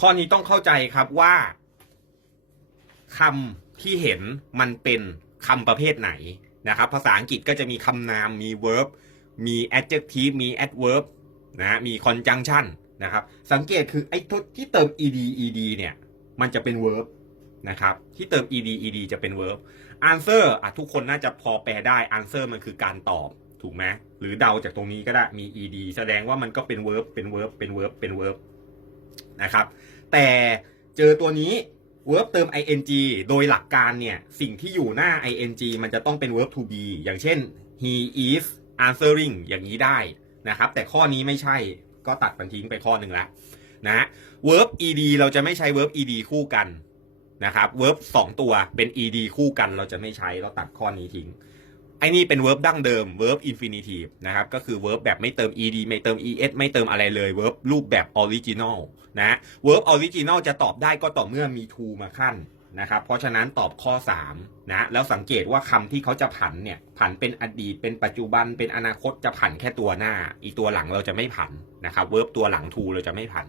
ข้อนี้ต้องเข้าใจครับว่าคำที่เห็นมันเป็นคำประเภทไหนนะครับ ภาษาอังกฤษก็จะมีคำนาม มี verb มี adjective มี adverb นะมี conjunction นะครับ สังเกตคือไอ้ที่เติม ed ed เนี่ย มันจะเป็น verb นะครับ ที่เติม ed ed จะเป็น verb answer อะทุกคนน่าจะพอแปลได้ answer มันคือการตอบถูกไหมหรือเดาจากตรงนี้ก็ได้มี ed แสดงว่ามันก็เป็น verb เป็น verb เป็น verb เป็น verb นะครับ แต่เจอตัวนี้ verb เติม ing โดยหลักการเนี่ยสิ่งที่อยู่หน้า ing มันจะต้องเป็น verb to be อย่างเช่น he is answering อย่างนี้ได้นะครับ แต่ข้อนี้ไม่ใช่ก็ตัดมันทิ้งไปข้อหนึ่งแล้วนะ verb ed เราจะไม่ใช้ verb ed คู่กันนะครับ verb สองตัวเป็น ed คู่กันเราจะไม่ใช้เราตัดข้อนี้ทิ้ง อ้นี่เป็น verb ดั้งเดิม verb infinitive นะครับก็คือ verb แบบไม่เติม ed ไม่เติม es ไม่เติมอะไรเลย verb รูปแบบ original นะ verb original จะตอบได้ก็ต่อเมื่อมี to มาขั้นนะครับเพราะฉะนั้นตอบข้อ 3 นะ แล้วสังเกตว่าคำที่เขาจะผันเนี่ย ผันเป็นอดีต เป็นปัจจุบัน เป็นอนาคตจะผันแค่ตัวหน้า อีตัวหลังเราจะไม่ผันนะครับ verb ตัวหลัง to เราจะไม่ผัน